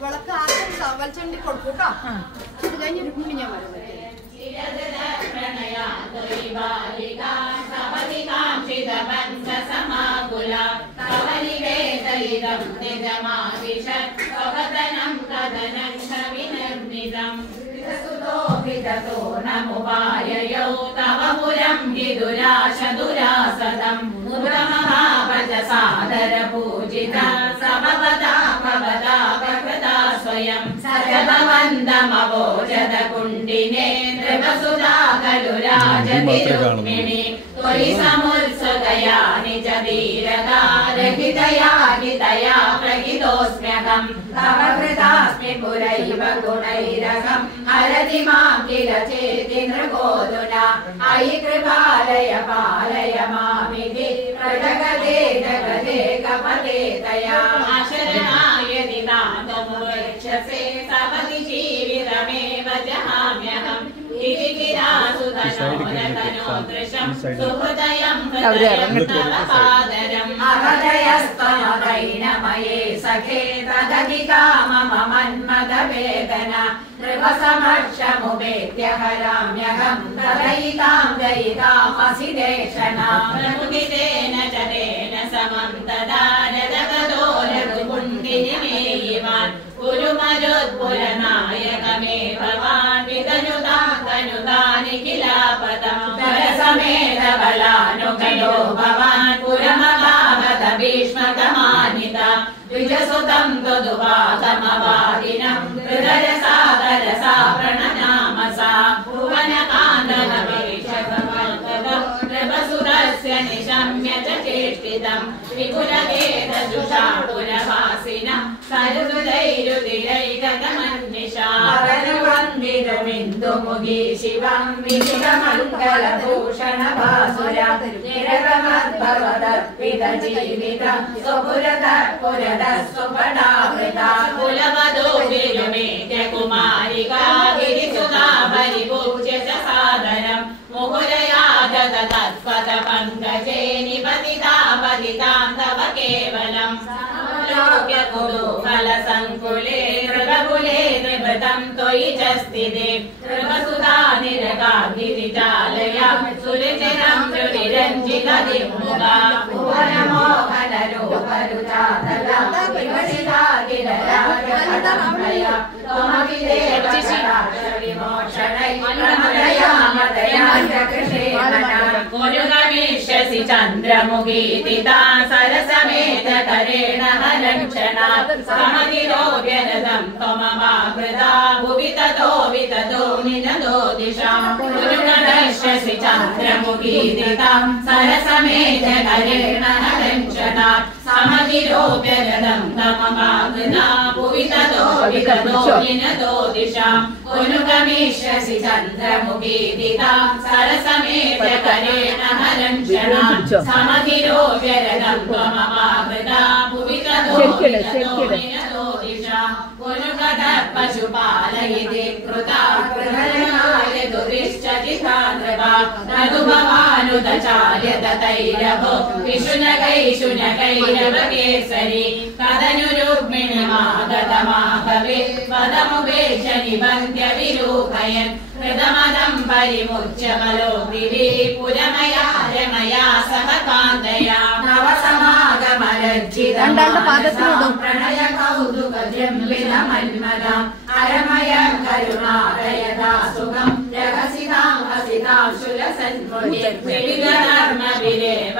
വിളക്ക് ആദ്യം വലിച്ചണ്ടി കൊടുക്കൂട്ടോ. ഇത് കഴിഞ്ഞ് രുക്മിണി ഞാൻ വരും. സാദര പൂജിത സ്വയം സജതവന്ദമവോജത കുണ്ടിനെ ൃപസുധാകലുരാജതിരുക്മിണി ത്വയി സമുത്സുകയാ നിജധീരകാരഹിതയാ ഹിതയാ പ്രഹിതോസ്മ്യഹം തവ കൃതാസ്മി പുരൈവ ഗുണൈരഹം ഹരതി മാം കില ചേതി നൃഗോദുന അയി കൃപാലയ പാലയ മാമിതി പ്രജഗതേ ജഗതേ കപതേ തയാ ശരണായതി നാമമുപേക്ഷസേ സപതി ജീവിതമേവ ജഹാമ്യഹം ും സഖേ തദധികാമമന്മദവേദന നൃപസമക്ഷമുപേത്യ ഹരാമ്യഹം പ്രദയിതാം ദയിതാമസി ദേശനാമുദിതേന ചരേന സമം തദാരദഗതോരതു കുണ്ടിനിമേയിവാൻ പുരുമരുത്പുരനായകമേ ഭവാൻ വിതനുതാതനുതാനി കിലാപദം ധരസമേത ബലാനുഗയോ ഭവാൻ പുരമഭാവത ഭീഷ്മകമാനിത ദ്വിജസുതം ത്വദുപാതമവാദിനം ഹൃദരസാദരസാ പ്രണനാമസാ ഭുവനകാന്തനവേഷകമൽകദം നൃപസുരസ്യ നിശമ്യ ച ചേഷ്ടിതം വിപുലവേദജുഷാ പുരവാസിനം സരസുതൈരുതിരൈകമന്വിഷാവന്ദിതുമിന്ദുമുഖി ശിവം വിജിതമംഗളഭൂഷണ ഭാസുര നിരതമദ്ഭവദർപ്പിത ജീവിതം സ്വപുരതഃ സ്വപടാവൃതാ കുലവധോ വിരുമേത്യ കുമാരികാ ഗിരിസുതാ പരിപൂജ്യ ച സാദരം മുകുരയാഗത തത്പദ പങ്കജേ നിപതിതാ പതിതാം തവ കേവലം ഫലസങ്കുലേ നൃപകുലേ നൃപതം ത്വയി ച സ്ഥിതേ നൃപസുധാ നിരകാഗിരിജാലയ സുരചരം ത്രിരഞ്ജിത ദിങ്മുഖാ ഭുവനമോഹനരൂപരുചാതല വിവസിതാ കിലരാജകടംബയ ത്വമവിദേവ വിമോക്ഷണൈ ുരുഗമീഷ്യസി ചന്ദ്രമുഖീതിതാ സരസമേത കരേണ ഹരക്ഷണാ സമതിരോഗ്യനദം ത്വമമാകൃതാ ഭുവി തതോ വിതതോ നിനദോ ദിശാം ുരുഗമീഷ്യസി ചന്ദ്രമുഖീതിതാ സരസമേത കരേണ ഹരക്ഷണാ സമതിരോഗ്യനദം ത്വമമാകൃതാ ഭുവി തതോ വിതതോ നിനദോ ദിശാം ുരുഗമീഷ്യസി ചന്ദ്രമുഖീതിതാ സരസമേത കരേണ ഹരക്ഷണാ സമതിരോഗ്യനദം ത്വമമാകൃതാ ഭുവി തതോ വിതതോ നിനദോ ദിശാം പശുപാലയിതി കൃതാ കൃതനായ ദുരിശ്ചിതാ നൃപാ നദുഭവാനുദചാര്യത തൈരഭോ വിശുനകൈശുനകൈരവ കേസരി തദനു രുക്മിണി മാഗതമാഭവേ പദമുപേക്ഷ നിബന്ധ്യ വിരൂപയൻ ഹൃദമദം പരിമുച്യമലോഗ്രിവേ പുരമയാ രമയാ സഹ കാന്തയാ നവസമാഗമരജ്ജിതം പ്രണയ കൗതുകദ്രംബിതമന്മദം അരമയം കരുണാദയദാ സുഖം രഹസിതാം ഹസിതാം ശുലസന്മുനി വിവിധ ധർമ്മ വിരേവ